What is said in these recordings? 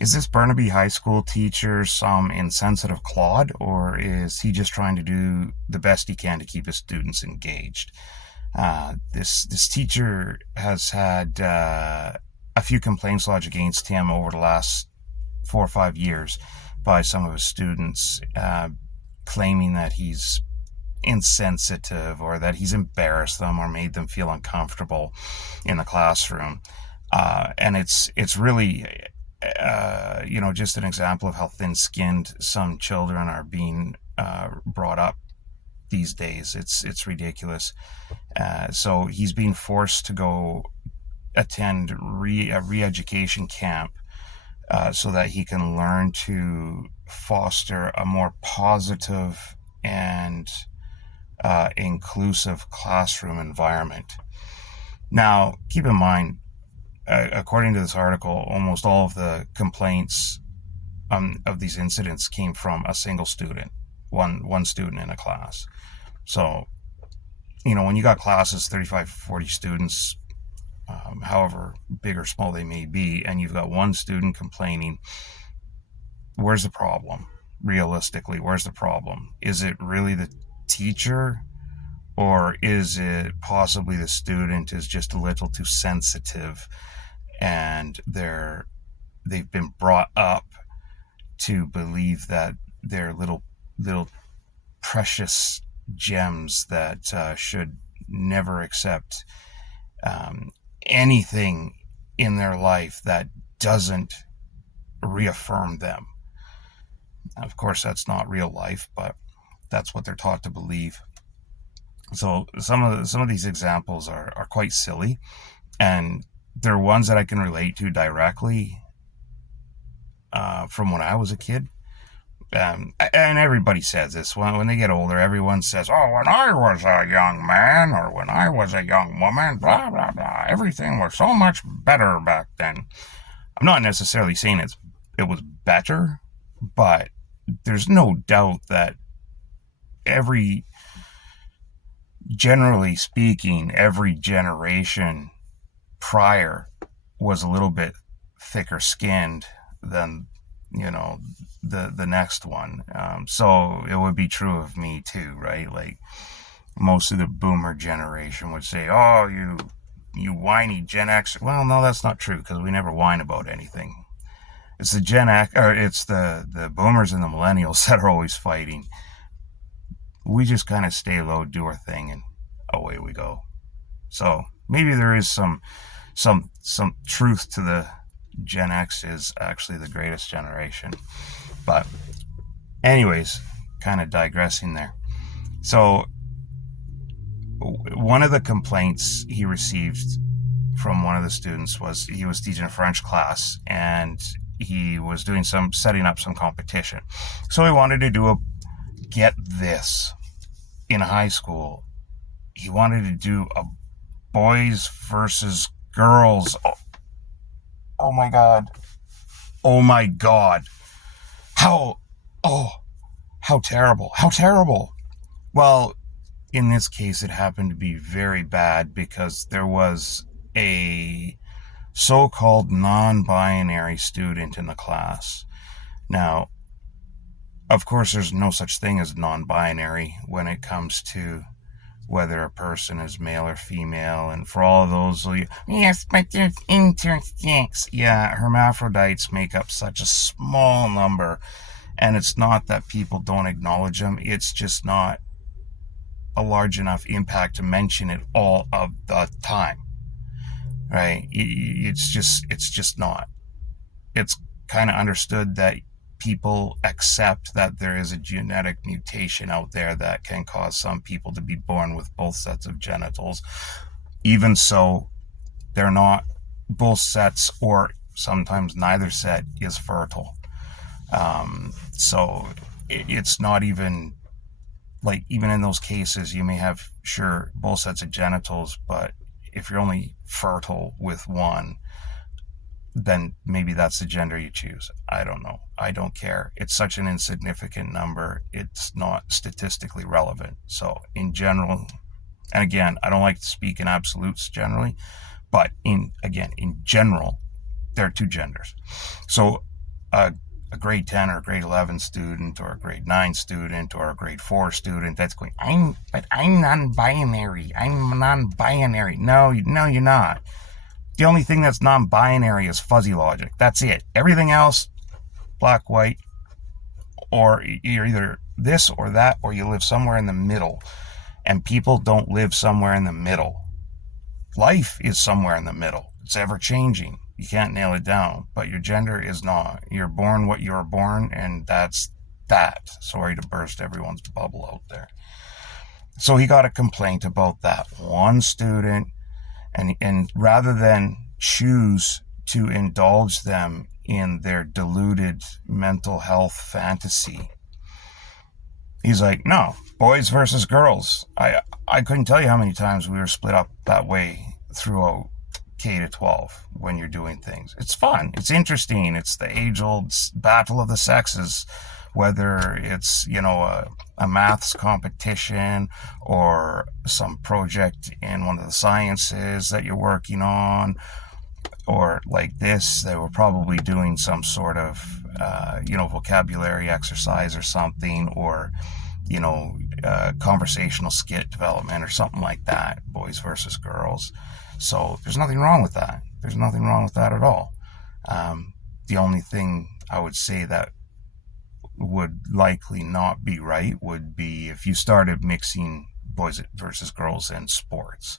Is this Burnaby High School teacher some insensitive clod, or is he just trying to do the best he can to keep his students engaged? This teacher has had a few complaints lodged against him over the last 4 or 5 years by some of his students, claiming that he's insensitive or that he's embarrassed them or made them feel uncomfortable in the classroom. And it's really just an example of how thin-skinned some children are being brought up these days. It's ridiculous. So he's being forced to go attend a re-education camp so that he can learn to foster a more positive and inclusive classroom environment. Now, keep in mind, according to this article, almost all of the complaints of these incidents came from a single student, one student in a class. So, when you got classes, 35, 40 students, however big or small they may be, and you've got one student complaining, where's the problem? Realistically, where's the problem? Is it really the teacher, or is it possibly the student is just a little too sensitive and they've been brought up to believe that they're little precious gems that should never accept anything in their life that doesn't reaffirm them. Of course, that's not real life, but that's what they're taught to believe. So some of these examples are quite silly, and they're ones that I can relate to directly from when I was a kid. And everybody says this when they get older. Everyone says, "Oh, when I was a young man or when I was a young woman, blah blah blah. Everything was so much better back then." I'm not necessarily saying it was better, but there's no doubt that generally speaking, every generation prior was a little bit thicker skinned than the next one. So it would be true of me too, right? Like most of the boomer generation would say, "Oh, you whiny Gen X." Well, no, that's not true, because we never whine about anything. It's the Gen X, or it's the boomers and the millennials that are always fighting. We just kind of stay low, do our thing, and away we go. So maybe there is some truth to the Gen X is actually the greatest generation. But anyways, kind of digressing there. So one of the complaints he received from one of the students was he was teaching a French class and he was setting up some competition. So he wanted to get this, in high school, he wanted to do a boys versus girls. Oh my God. Oh my God. How terrible. How terrible. Well, in this case, it happened to be very bad because there was a so-called non-binary student in the class. Now, of course, there's no such thing as non-binary when it comes to whether a person is male or female. And for all of those, yes, but there's intersects. Yeah, hermaphrodites make up such a small number. And it's not that people don't acknowledge them. It's just not a large enough impact to mention it all of the time. Right? It's just not. It's kind of understood that people accept that there is a genetic mutation out there that can cause some people to be born with both sets of genitals. Even so, they're not both sets, or sometimes neither set is fertile. So it's not even like, even in those cases, you may have, sure, both sets of genitals, but if you're only fertile with one, then maybe that's the gender you choose. I don't know. I don't care. It's such an insignificant number. It's not statistically relevant. So in general, and again, I don't like to speak in absolutes generally, but in general, there are two genders. So a grade 10 or a grade 11 student or a grade 9 student or a grade 4 student that's going, I'm non-binary. I'm non-binary. No, you're not. The only thing that's non-binary is fuzzy logic. That's it. Everything else, black, white, or you're either this or that, or you live somewhere in the middle. And people don't live somewhere in the middle. Life is somewhere in the middle. It's ever changing. You can't nail it down, but your gender is not. You're born what you're born, and that's that. Sorry to burst everyone's bubble out there. So he got a complaint about that one student, and rather than choose to indulge them in their deluded mental health fantasy, he's like, no, boys versus girls. I couldn't tell you how many times we were split up that way throughout K to 12 when you're doing things. It's fun. It's interesting. It's the age-old battle of the sexes, whether it's, a maths competition or some project in one of the sciences that you're working on, or like this, they were probably doing some sort of, vocabulary exercise or something, or, conversational skit development or something like that, boys versus girls. So there's nothing wrong with that. There's nothing wrong with that at all. The only thing I would say that would likely not be right would be if you started mixing boys versus girls in sports.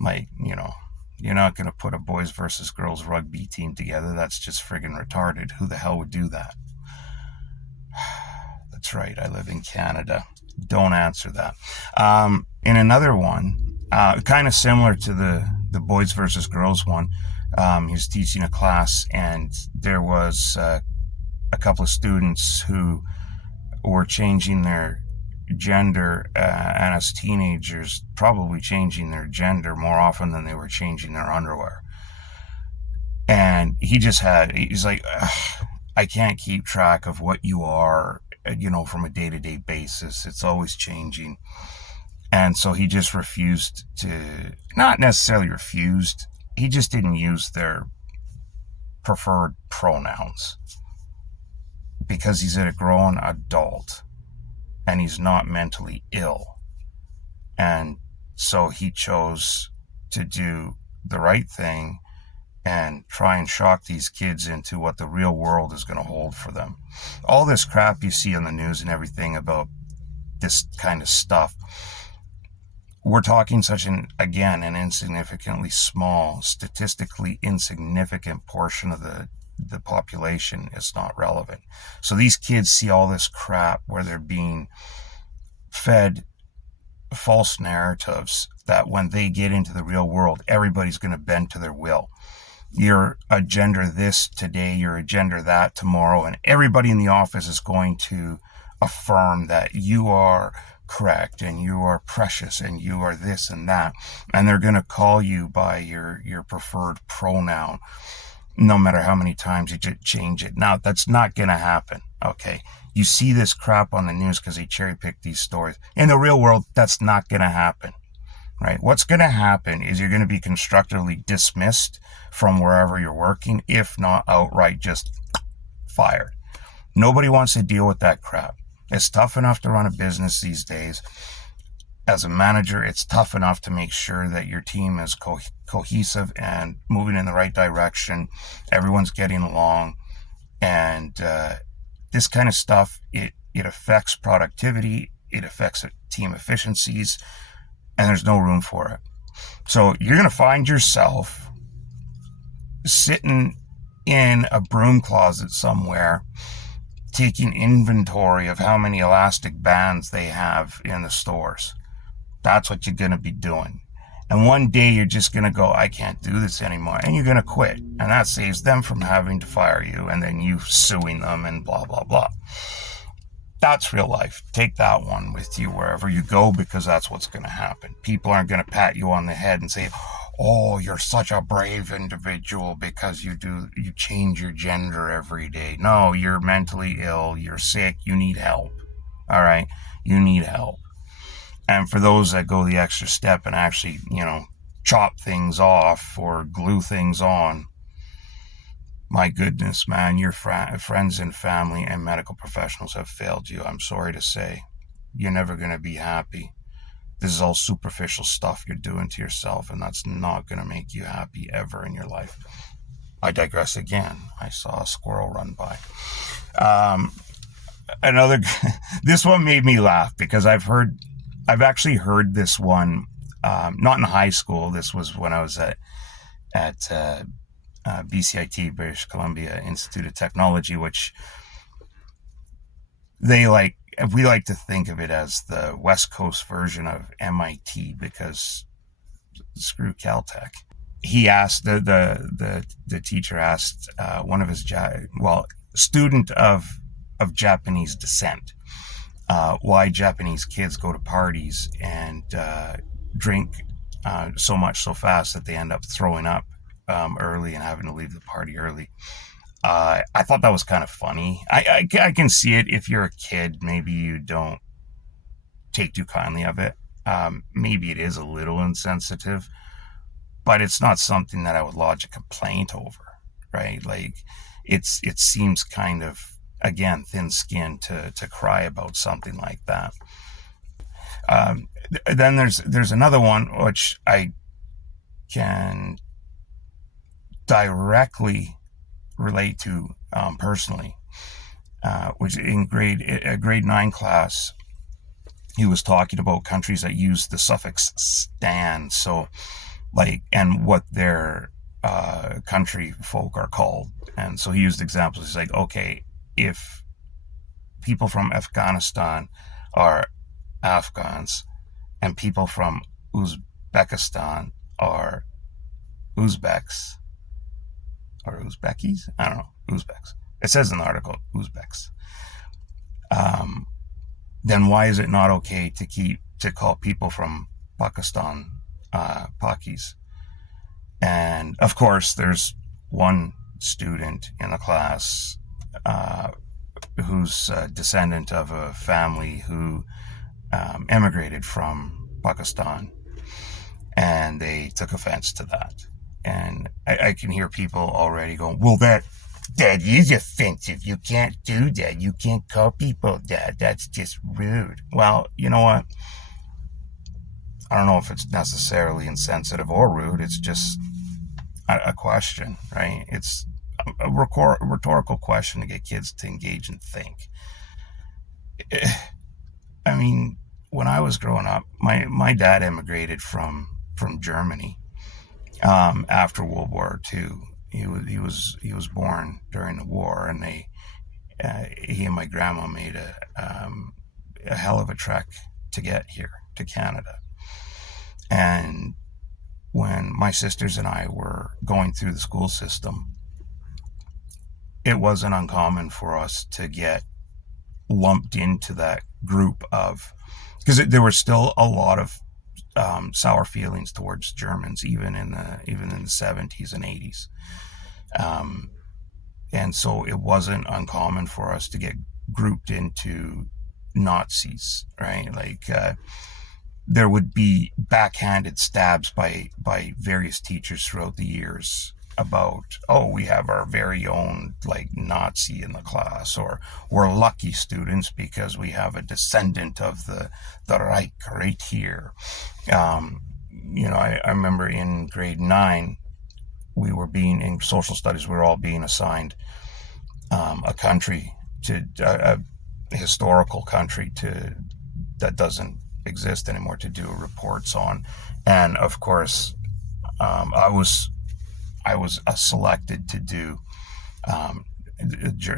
Like, you're not going to put a boys versus girls rugby team together. That's just friggin' retarded. Who the hell would do that? That's right. I live in Canada. Don't answer that. In another one, kind of similar to the boys versus girls one, he was teaching a class, and there was a couple of students who were changing their gender, and as teenagers, probably changing their gender more often than they were changing their underwear. And he's like, I can't keep track of what you are, from a day-to-day basis. It's always changing. And so he just refused to, not necessarily refused, he just didn't use their preferred pronouns because he's a grown adult and he's not mentally ill. And so he chose to do the right thing and try and shock these kids into what the real world is going to hold for them. All this crap you see on the news and everything about this kind of stuff, we're talking an insignificantly small, statistically insignificant portion of the population is not relevant. So these kids see all this crap where they're being fed false narratives that when they get into the real world, everybody's going to bend to their will. You're a gender this today, you're a gender that tomorrow, and everybody in the office is going to affirm that you are correct and you are precious and you are this and that, and they're going to call you by your preferred pronoun no matter how many times you change it. Now, that's not going to happen, okay? You see this crap on the news because they cherry pick these stories. In the real world, that's not going to happen, right? What's going to happen is you're going to be constructively dismissed from wherever you're working, if not outright just fired. Nobody wants to deal with that crap. It's tough enough to run a business these days. As a manager, it's tough enough to make sure that your team is cohesive and moving in the right direction. Everyone's getting along. And this kind of stuff, it affects productivity. It affects team efficiencies. And there's no room for it. So you're going to find yourself sitting in a broom closet somewhere, taking inventory of how many elastic bands they have in the stores. That's what you're going to be doing. And one day you're just going to go, I can't do this anymore. And you're going to quit. And that saves them from having to fire you and then you suing them and blah, blah, blah. That's real life. Take that one with you wherever you go, because that's what's going to happen. People aren't going to pat you on the head and say, oh, you're such a brave individual because you change your gender every day. No, you're mentally ill. You're sick. You need help. All right. You need help. And for those that go the extra step and actually, chop things off or glue things on, My goodness, man, your friends and family and medical professionals have failed you. I'm sorry to say. You're never going to be happy. This is all superficial stuff you're doing to yourself, and that's not going to make you happy ever in your life. I digress again. I saw a squirrel run by. Um, another, this one made me laugh because I've actually heard this one, not in high school. This was when I was at BCIT, British Columbia Institute of Technology, which we like to think of it as the West Coast version of MIT because screw Caltech. He asked the teacher asked one of his student of Japanese descent why Japanese kids go to parties and drink so much so fast that they end up throwing up early and having to leave the party early. I thought that was kind of funny. I can see it if you're a kid. Maybe you don't take too kindly of it. Maybe it is a little insensitive, but it's not something that I would lodge a complaint over, right? Like, it seems kind of, again, thin-skinned to cry about something like that. Then there's another one which I can directly relate to personally, which in grade 9 class, he was talking about countries that use the suffix "stan," so like, and what their country folk are called. And so he used examples. He's like, okay, if people from Afghanistan are Afghans and people from Uzbekistan are Uzbeks or Uzbekis, I don't know, Uzbeks. It says in the article Uzbeks. Then why is it not okay to call people from Pakistan Pakis? And of course, there's one student in the class who's a descendant of a family who emigrated from Pakistan, and they took offense to that. And I can hear people already going, well, that is offensive. You can't do that. You can't call people that. That's just rude. Well, you know what? I don't know if it's necessarily insensitive or rude. It's just a question, right? It's a rhetorical question to get kids to engage and think. I mean, when I was growing up, my dad immigrated from Germany after World War II. He was born during the war, and he and my grandma made a hell of a trek to get here to Canada. And when my sisters and I were going through the school system, it wasn't uncommon for us to get lumped into that group of, because there were still a lot of sour feelings towards Germans, even in the 70s and 80s. And so it wasn't uncommon for us to get grouped into Nazis, right? Like, there would be backhanded stabs by various teachers throughout the years about, oh, we have our very own like Nazi in the class, or we're lucky students because we have a descendant of the Reich right here. I remember in grade 9, we were being, in social studies, we were all being assigned a country, to a historical country that doesn't exist anymore, to do reports on. And of course, I was selected to do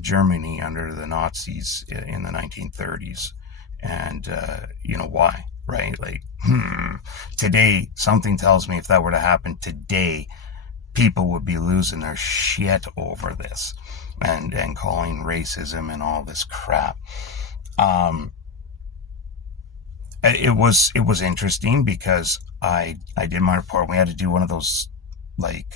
Germany under the Nazis in the 1930s. And why, right? Like, today, something tells me if that were to happen today, people would be losing their shit over this and calling racism and all this crap. It was interesting because I did my report. We had to do one of those like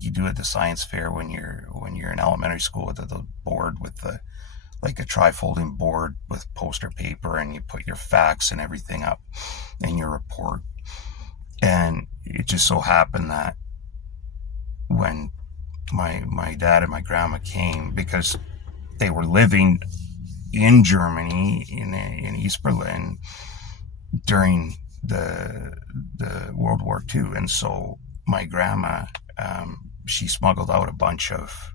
you do at the science fair when you're in elementary school, with the board with the, like, a trifolding board with poster paper, and you put your facts and everything up in your report. And it just so happened that when my dad and my grandma came because they were living in Germany in East Berlin during the World War II, and so my grandma, she smuggled out a bunch of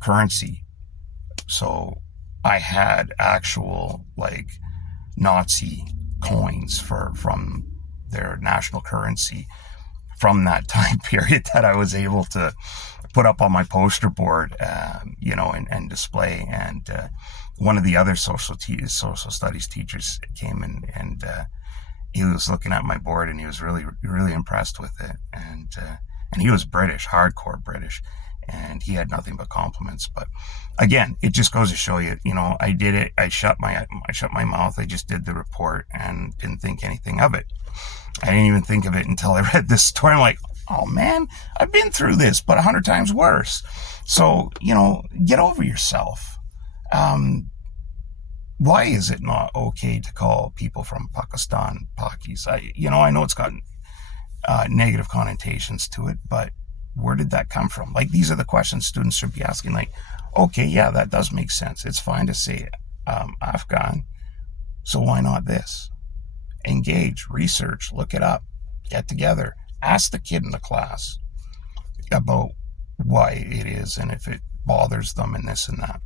currency. So I had actual like Nazi coins from their national currency from that time period that I was able to put up on my poster board, and display. And one of the other social studies teachers came in, and he was looking at my board, and he was really, really impressed with it. And he was British, hardcore British, and he had nothing but compliments. But again, it just goes to show you, I did it. I shut my mouth. I just did the report and didn't think anything of it. I didn't even think of it until I read this story. I'm like, oh man, I've been through this, but 100 times worse. So, get over yourself. Why is it not okay to call people from Pakistan Pakis? I know it's got negative connotations to it, but where did that come from? Like, these are the questions students should be asking. Like, okay, yeah, that does make sense. It's fine to say Afghan. So why not this? Engage, research, look it up, get together, ask the kid in the class about why it is and if it bothers them and this and that.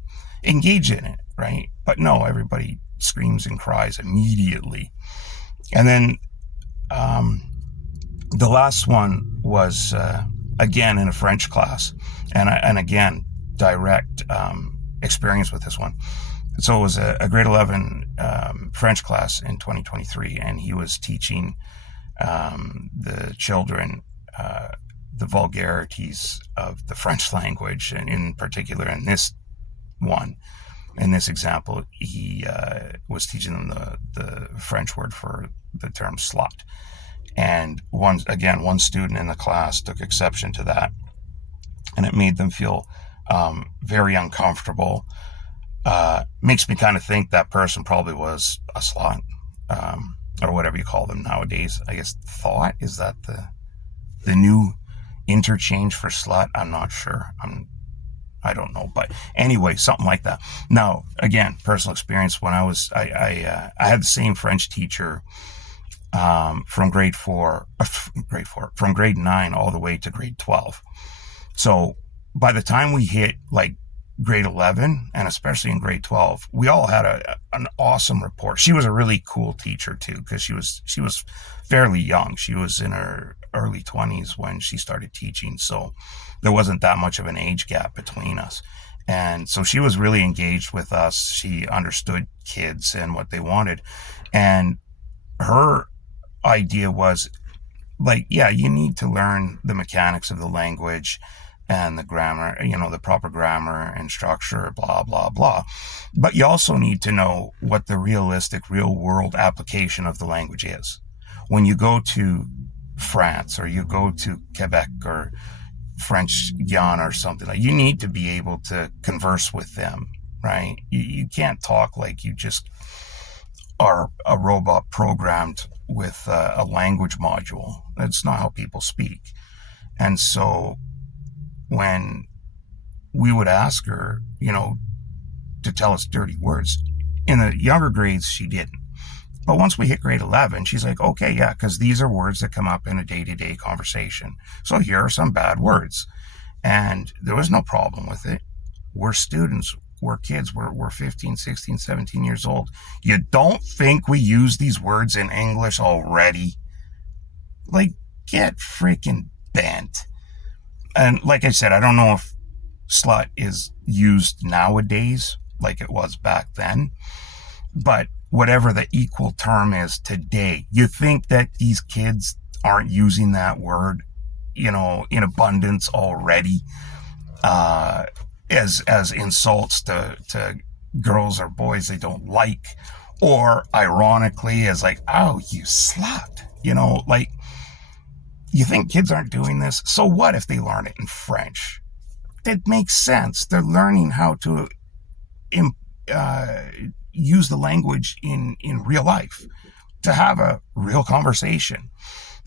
Engage in it, right? But no, everybody screams and cries immediately. And then the last one was, again, in a French class. And again, direct experience with this one. So it was a grade 11 French class in 2023, and he was teaching the children the vulgarities of the French language, and in particular in this example, he was teaching them the French word for the term slut. And one student in the class took exception to that, and it made them feel very uncomfortable. Makes me kind of think that person probably was a slut, or whatever you call them nowadays. I guess thought, is that the new interchange for slut? I'm not sure. I don't know, but anyway, something like that. Now, again, personal experience. When I had the same French teacher from grade 9 all the way to grade 12. So by the time we hit like grade 11, and especially in grade 12, we all had an awesome rapport. She was a really cool teacher too, because she was fairly young. She was in her early 20s when she started teaching, so there wasn't that much of an age gap between us. And so she was really engaged with us. She understood kids and what they wanted. And her idea was like, yeah, you need to learn the mechanics of the language and the grammar, the proper grammar and structure, blah, blah, blah. But you also need to know what the realistic, real world application of the language is. When you go to France, or you go to Quebec or French Guiana or something, like, you need to be able to converse with them, right? You can't talk like you just are a robot programmed with a language module. That's not how people speak. And so when we would ask her, to tell us dirty words, in the younger grades, she didn't. But once we hit grade 11, she's like, okay, yeah, because these are words that come up in a day-to-day conversation. So here are some bad words. And there was no problem with it. We're students. We're kids. We're 15, 16, 17 years old. You don't think we use these words in English already? Like, get freaking bent. And like I said, I don't know if slut is used nowadays like it was back then, but whatever the equal term is today, you think that these kids aren't using that word, in abundance already, as insults to girls or boys they don't like, or ironically as like, oh, you slut, like, you think kids aren't doing this? So what if they learn it in French? That makes sense. They're learning how to use the language in real life, to have a real conversation.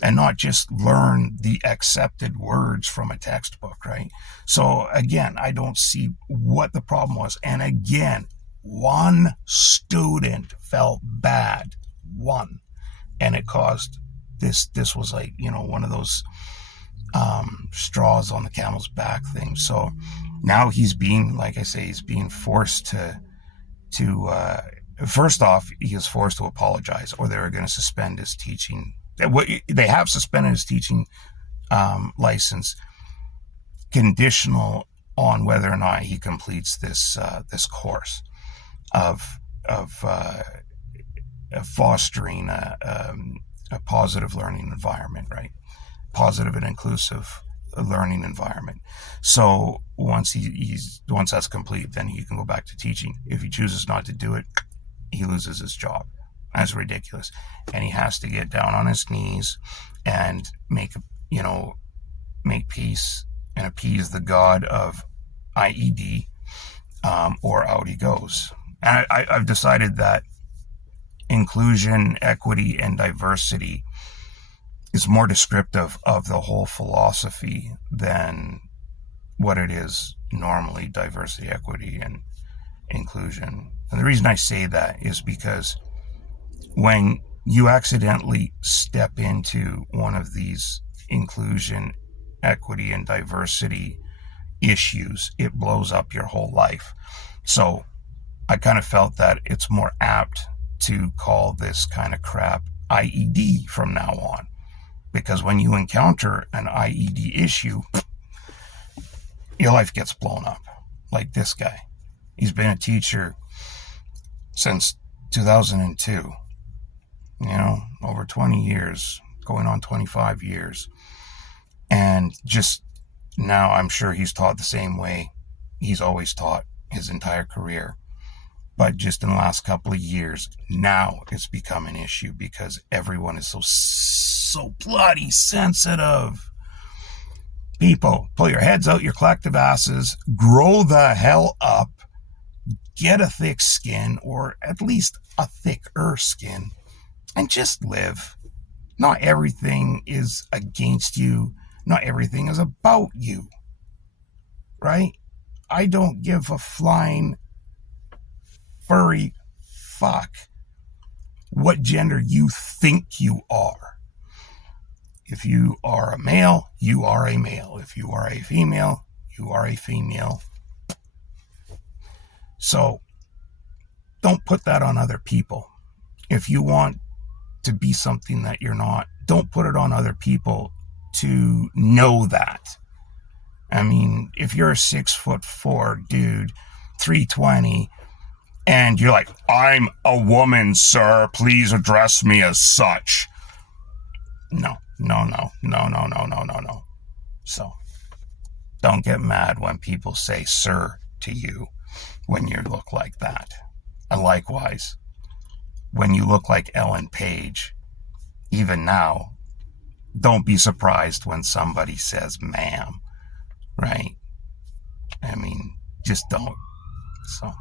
and not just learn the accepted words from a textbook, right? So again, I don't see what the problem was. And again, one student felt bad, one, and it caused this was like, one of those straws on the camel's back thing. So now he's being, like I say, he's being forced to first off, he is forced to apologize, or they're going to suspend his teaching. They have suspended his teaching license, conditional on whether or not he completes this course of fostering a positive learning environment, right? Positive and inclusive learning environment. So once once that's complete, then he can go back to teaching. If he chooses not to do it, he loses his job. That's ridiculous. And he has to get down on his knees and make peace and appease the god of IED, or out he goes. And I've decided that inclusion, equity, and diversity is more descriptive of the whole philosophy than what it is normally: diversity, equity, and inclusion. And the reason I say that is because when you accidentally step into one of these inclusion, equity, and diversity issues, it blows up your whole life. So I kind of felt that it's more apt to call this kind of crap IED from now on. Because when you encounter an IED issue, your life gets blown up. Like this guy. He's been a teacher since 2002. Over 20 years, going on 25 years. And just now, I'm sure he's taught the same way he's always taught his entire career. But just in the last couple of years, now it's become an issue because everyone is so bloody sensitive. People, pull your heads out your collective asses, grow the hell up, get a thick skin, or at least a thicker skin, and just live. Not everything is against you. Not everything is about you. Right? I don't give a flying furry fuck what gender you think you are. If you are a male, you are a male. If you are a female, you are a female. So don't put that on other people. If you want to be something that you're not, don't put it on other people to know that. I mean, if you're a 6'4" dude, 320, and you're like, I'm a woman, sir, please address me as such. No. So don't get mad when people say sir to you when you look like that. And likewise, when you look like Ellen Page, even now, don't be surprised when somebody says ma'am, right? I mean, just don't. So